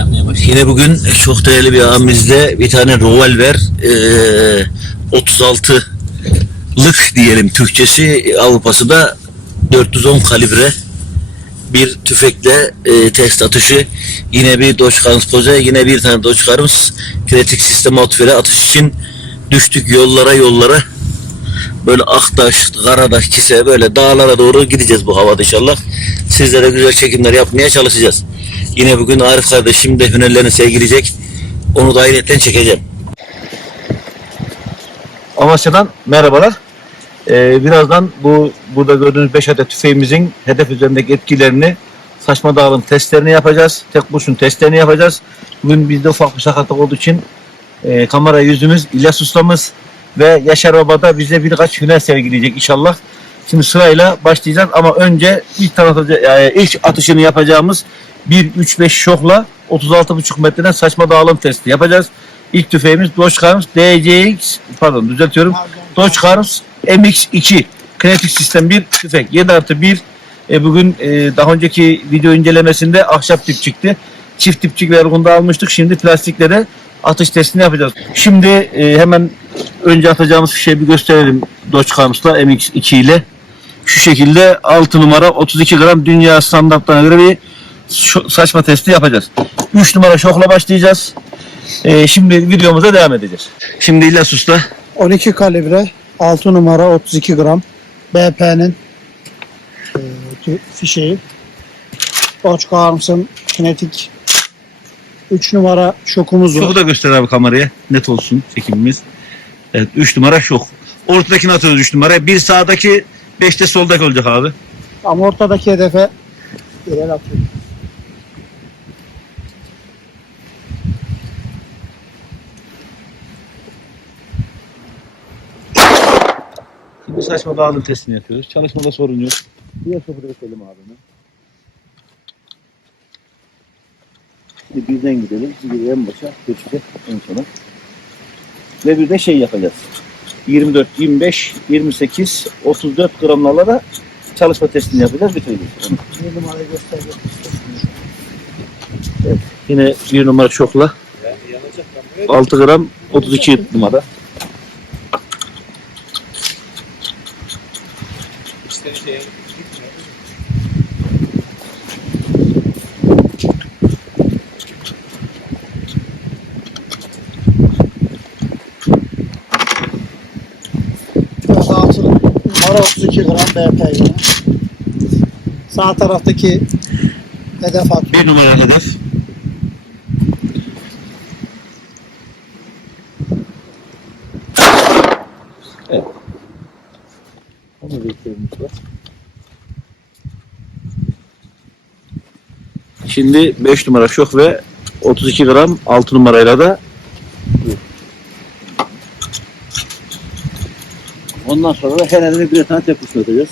yapmaya başladı. Yine bugün çok değerli bir abimizde bir tane revolver eee 36'lık diyelim Türkçesi Avrupası da 410 kalibre bir tüfekle eee, test atışı yine bir Dodge Transpoze yine bir tane Carms kinetik sistem atferi atış için düştük yollara yollara böyle Aktaş, Karadaş, Kise böyle dağlara doğru gideceğiz bu havada inşallah. Sizlere güzel çekimler yapmaya çalışacağız. Yine bugün Arif kardeşim de hünerlerini sergileyecek. Onu da ayrıca çekeceğim. Amasya'dan merhabalar. Ee, birazdan bu burada gördüğünüz 5 adet tüfeğimizin hedef üzerindeki etkilerini saçma dağılım testlerini yapacağız. Tek kurşun testlerini yapacağız. Bugün bizde ufak bir sakatlık olduğu için e, kamera yüzümüz, İlyas ustamız ve Yaşar Baba da bize birkaç hüner sergileyecek inşallah. Şimdi sırayla başlayacağız ama önce ilk tanıtıcı, yani ilk atışını yapacağımız 1-3-5 şokla 36,5 metreden saçma dağılım testi yapacağız. İlk tüfeğimiz Dodge DCX pardon düzeltiyorum. Dodge Carms MX2 kinetik sistem bir tüfek 7 artı 1 e, bugün e, daha önceki video incelemesinde ahşap tip çıktı. Çift tipçik vergunda almıştık. Şimdi plastiklere atış testini yapacağız. Şimdi e, hemen önce atacağımız fişeği bir gösterelim Dodge Carms'la MX2 ile. Şu şekilde 6 numara 32 gram dünya standartlarına göre bir saçma testi yapacağız. 3 numara şokla başlayacağız. E, şimdi videomuza devam edeceğiz. Şimdi İlyas Usta 12 kalibre 6 numara 32 gram BP'nin e, fişeği Dodge Carms'ın kinetik 3 numara şokumuz var. şoku da göster abi kameraya. Net olsun çekimimiz. Evet 3 numara şok. Ortadakini atıyoruz 3 numara. Bir sağdaki 5 de soldaki olacak abi. Ama ortadaki hedefe ileri atıyor. Şimdi saçma dağılım testini yapıyoruz. Çalışmada sorun yok. Diğer da gösterelim abime. Şimdi birden gidelim. Bir en başa, geçti en sona. Ve bir de şey yapacağız. 24, 25, 28, 34 gramlarla da çalışma testini yapacağız. Bitireceğiz. Bir numarayı göstereceğim. Yine bir numara şokla. 6 gram 32 numara. İşte şey gitmiyor. Şurası 6 numara 32 gram BP yine. Sağ taraftaki hedef atıyor. Bir numara hedef. Evet. Onu. Şimdi 5 numara şok ve 32 gram 6 numarayla da Ondan sonra da her eline birer tane tek kuş atacağız.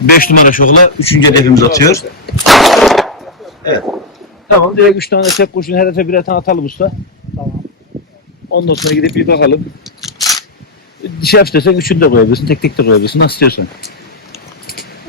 Beş numara şokla üçüncü hedefimizi atıyor. Evet. Tamam direkt üç tane tek kurşun her hedefe birer tane atalım usta. Ondan sonra gidip bir bakalım. Yap istersen üçünü de koyabilirsin, tek tek de koyabilirsin. Nasıl istiyorsan.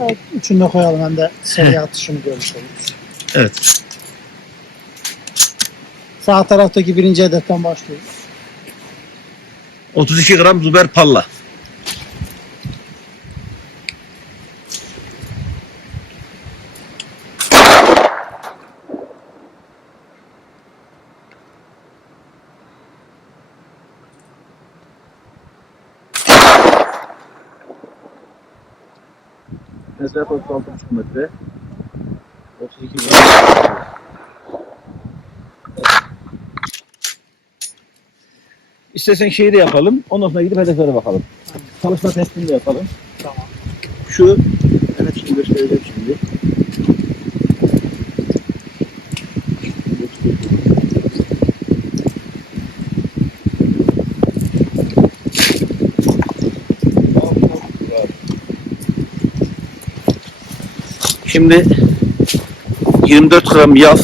Evet, üçünü de koyalım hem de seri atışını görmüş oluruz. Evet. Sağ taraftaki birinci hedeften başlıyoruz. 32 gram Zuber Palla. Mesafe 36,5 metre. 32 gram. İstersen şeyi de yapalım. Ondan sonra gidip hedeflere bakalım. Çalışma testini de yapalım. Tamam. Şu evet şimdi göstereceğim şimdi. Şimdi 24 gram yaf,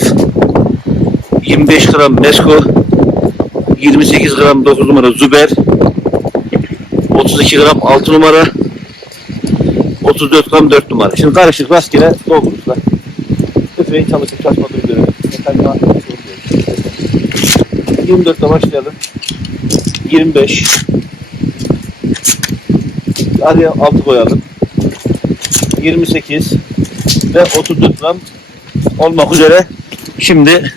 25 gram mesko, 28 gram 9 numara zuber, 32 gram 6 numara, 34 gram 4 numara. Şimdi karışık rastgele doldururuz. Tüfeğin çalışıp çalışmadığını görelim. Mekanizma 24 ile başlayalım. 25 Araya 6 koyalım. 28 ve 34 gram olmak üzere. Şimdi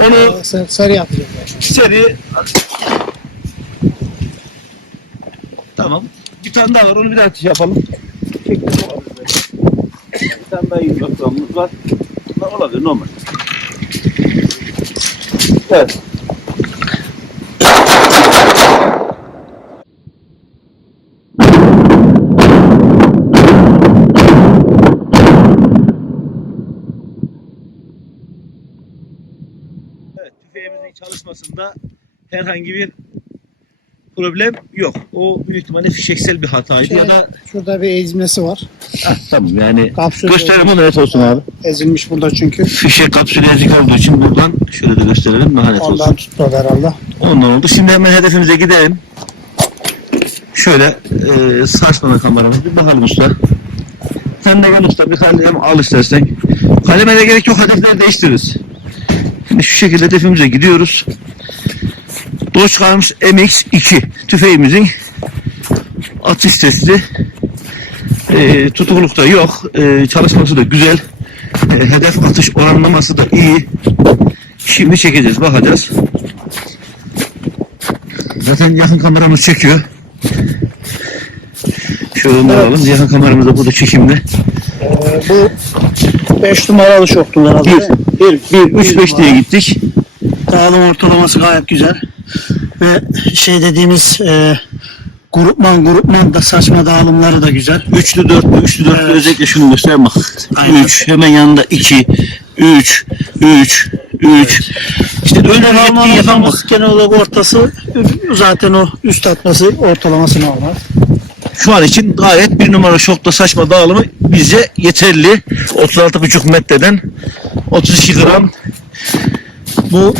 onu Aa, Seri yapacağım. seri tamam. Bir tane daha var onu bir daha şey yapalım. Bir tane daha 24 gramımız var. Bunlar olabilir normal. Evet, tüfeğimizin çalışmasında herhangi bir problem yok. O büyük ihtimalle fişeksel bir hataydı ya da Şurada bir ezmesi var. Ah, tamam yani Kapsül gösterelim onu evet olsun abi. ezilmiş burada çünkü. Fişek kapsülü ezik olduğu için buradan şöyle de gösterelim lanet olsun. Ondan tutmadı herhalde. Ondan oldu. Şimdi hemen hedefimize gidelim. Şöyle e, sarsmana kameramızı bir bakalım usta. Sen de gel usta bir kalem al istersen. Kaleme de gerek yok hedefleri değiştiririz. Şimdi şu şekilde hedefimize gidiyoruz. Dogecoin MX2 tüfeğimizin atış testi e, tutuklukta yok. E, çalışması da güzel. E, hedef atış oranlaması da iyi. Şimdi çekeceğiz bakacağız. Zaten yakın kameramız çekiyor. Şöyle Evet. alalım. Yakın kameramız da burada çekimde. Ee, bu 5 numaralı şoktu herhalde. Bir, bir, bir, üç, beş diye gittik. Dağılım ortalaması gayet güzel. Ve şey dediğimiz e, grupman grupman da saçma dağılımları da güzel. Üçlü, dörtlü, üçlü, dörtlü Evet. özellikle şunu göstereyim bak. Aynen. Üç, hemen yanında iki, üç, üç, üç. İşte öyle etki yapan genel olarak ortası zaten o üst atması ortalaması normal. Şu an için gayet bir numara şokta saçma dağılımı bize yeterli. 36,5 metreden 32 gram Bu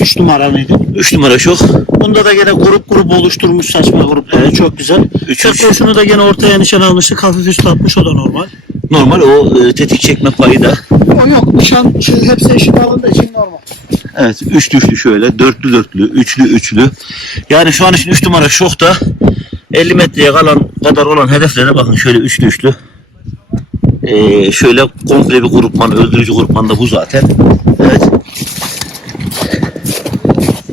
3 numara mıydı? 3 numara şok. Bunda da gene grup grup oluşturmuş saçma grupları çok güzel. Kurşunu da gene ortaya nişan almıştık. Hafif üst atmış o da normal. Normal o e, tetik çekme payı da. O yok nişan şey, hepsi eşit alındığı için normal. Evet üçlü üçlü şöyle dörtlü dörtlü üçlü üçlü. Yani şu an için 3 numara şokta 50 metreye kalan kadar olan hedeflere bakın şöyle üçlü üçlü. Ee, şöyle komple bir grupman öldürücü grupman da bu zaten. Evet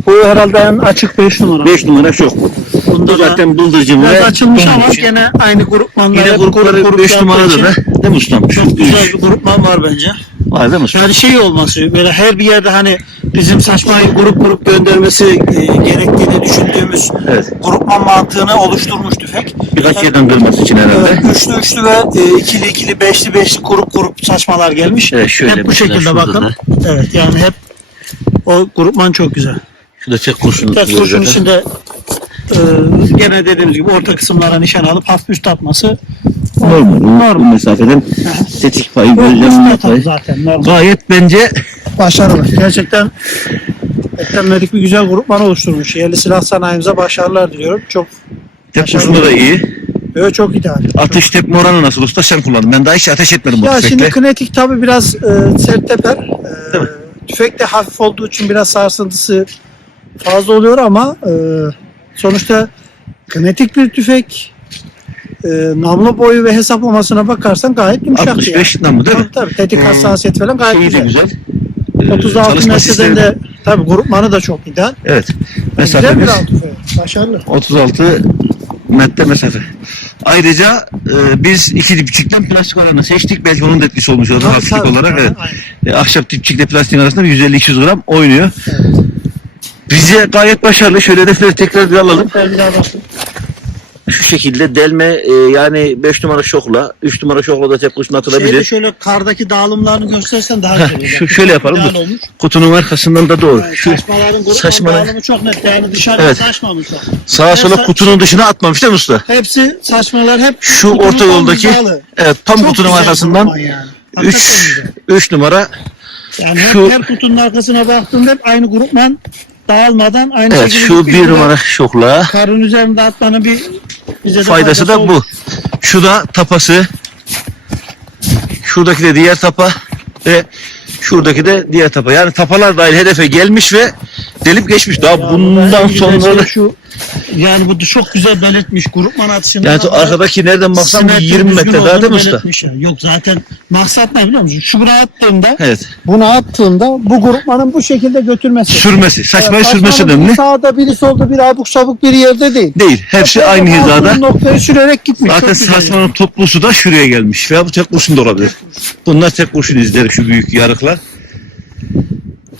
Bu herhalde en açık 5 numara. 5 numara şok bu. Bunda Bu zaten bıldırcın ve açılmış ama için. gene aynı grupmanlar. Yine grupları grup grup 5 yaptığı numarada da değil mi ustam? Çok güzel bir grupman var bence. Var değil mi ustam? Yani şey olması böyle her bir yerde hani bizim saçmayı grup grup göndermesi e, gerektiğini düşündüğümüz Evet. grupman mantığını oluşturmuş tüfek. Birkaç yerden kırması için herhalde. Üçlü üçlü ve e, ikili ikili beşli beşli grup grup saçmalar gelmiş. Evet, şöyle hep bu şekilde bakın. da. Evet yani hep o grupman çok güzel. Şurada tek kurşun. Tek kurşun içinde e, gene dediğimiz gibi orta kısımlara nişan alıp hafif üst atması Normal. Bu mesafeden tetik payı, gözlemleme payı. zaten normal. Gayet bence Başarılı. Gerçekten beklenmedik bir güzel grupman oluşturmuş. Yerli silah sanayimize başarılar diliyorum. Çok kurşunda da iyi. böyle çok ideal. Ateş tepme oranı nasıl usta sen kullandın. Ben daha hiç ateş etmedim bu Ya tüfekle. şimdi kinetik tabi biraz e, sert teper. E, Değil mi? tüfek de hafif olduğu için biraz sarsıntısı fazla oluyor ama e, sonuçta kinetik bir tüfek e, namlu boyu ve hesaplamasına bakarsan gayet yumuşak. 65 namlu değil mi? Tabii tabii tetik Hmm. hassasiyet falan gayet Şeyi de güzel. güzel. Ee, 36 çalışma metreden sistemi- de tabi grupmanı da çok ideal. Evet. Güzel bir Mesafemiz av tüfeği. Başarılı. 36 metre mesafe. Ayrıca e, biz iki dipçikten plastik oranı seçtik. Belki onun da etkisi olmuş Tabii, hafiflik tabii. olarak. Evet. Aynen. E, ahşap dipçikle plastiğin arasında bir 150-200 gram oynuyor. Evet. Bize gayet başarılı. Şöyle hedefleri tekrar bir alalım. Ben bir daha. Şu şekilde delme e, yani 5 numara şokla, 3 numara şokla da tek kurşun Şeyde atılabilir. şöyle kardaki dağılımlarını göstersen daha güzel olur. Şu- şöyle yapalım, dur. olmuş. Kutunun arkasından da doğru. Yani Şu saçmaların grupman saçmalar- dağılımı çok net. Yani dışarıda Evet. saçmamış o. sağa sola kutunun dışına atmamış değil mi usta? Hepsi saçmalar hep Şu orta yoldaki evet tam Çok kutunun arkasından grupman yani. Hakikaten 3 güzel. 3 numara Yani hep Şu- her kutunun arkasına baktığında hep aynı grupman dağılmadan aynı evet şekilde şu bir numara şokla. Karın üzerinde atmanın bir bize Faydası da bu. Şu da tapası. Şuradaki de diğer tapa ve şuradaki de diğer tapa. Yani tapalar dahil hedefe gelmiş ve delip geçmiş. Daha bundan sonra şey da şu yani bu çok güzel belirtmiş grupman atışında. yani da- arkadaki nereden baksan bir simetri 20 düzgün metre daha değil mi usta? yani. Yok zaten maksat ne biliyor musun? Şu buraya attığımda Evet. bunu attığımda bu grupmanın bu şekilde götürmesi. Sürmesi. Saçmayı Evet, sürmesi saçmanın önemli. Sağda biri solda biri abuk sabuk bir yerde değil. Değil. Hepsi Hep aynı hizada. Noktaya sürerek gitmiş. Zaten güzel yani. saçmanın toplusu da şuraya gelmiş. Veya bu tek kurşun da olabilir. Bunlar tek kurşun izleri şu büyük yarıklar.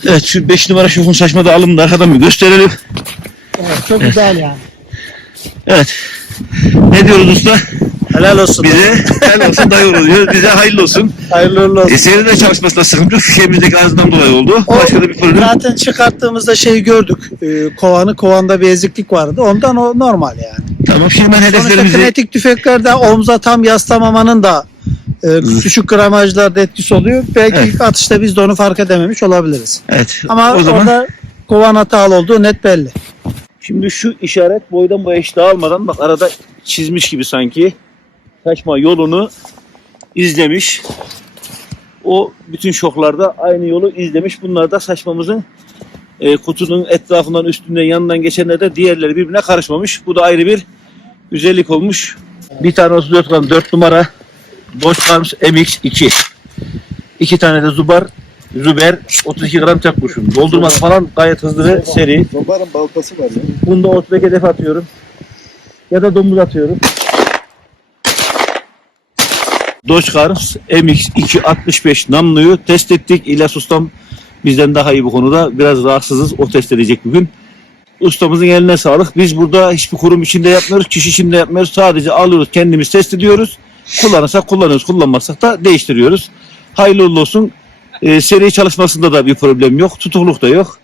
Evet şu 5 numara şofun saçma da alın da arkadan bir gösterelim. Evet, çok güzel yani. Evet. Ne diyoruz usta? Helal olsun. Bize helal olsun dayı oluyor. Bize hayırlı olsun. Hayırlı uğurlu olsun. E, senin de çalışmasında sıkıntı yok. Fişemizdeki ağzından dolayı oldu. O Başka da bir problem. Zaten çıkarttığımızda şeyi gördük. Ee, kovanı kovanda bir eziklik vardı. Ondan o normal yani. Tamam şimdi ben Sonuçta hedeflerimizi... kinetik tüfeklerde omza tam yaslamamanın da e, küçük gramajlarda etkisi oluyor. Belki Evet. ilk atışta biz de onu fark edememiş olabiliriz. Evet. Ama o zaman orada kovan hatalı olduğu net belli. Şimdi şu işaret boydan boya hiç dağılmadan bak arada çizmiş gibi sanki. Taşma yolunu izlemiş. O bütün şoklarda aynı yolu izlemiş. Bunlar da saçmamızın e, kutunun etrafından, üstünden, yanından geçenlerde diğerleri birbirine karışmamış. Bu da ayrı bir güzellik olmuş. Bir tane 34 gram 4 numara Bosch Arms MX2. İki tane de Zubar Züber 32 gram tek kurşun. Doldurması falan gayet hızlı ve seri. Zobarın baltası var ya. Bunda ortadaki hedef atıyorum. Ya da domuz atıyorum. Cars MX265 namluyu test ettik. İlyas Ustam bizden daha iyi bu konuda. Biraz rahatsızız. O test edecek bugün. Ustamızın eline sağlık. Biz burada hiçbir kurum içinde yapmıyoruz. Kişi içinde yapmıyoruz. Sadece alıyoruz. Kendimiz test ediyoruz. Kullanırsak kullanıyoruz. Kullanmazsak da değiştiriyoruz. Hayırlı olsun. Ee, seri çalışmasında da bir problem yok. Tutukluk da yok.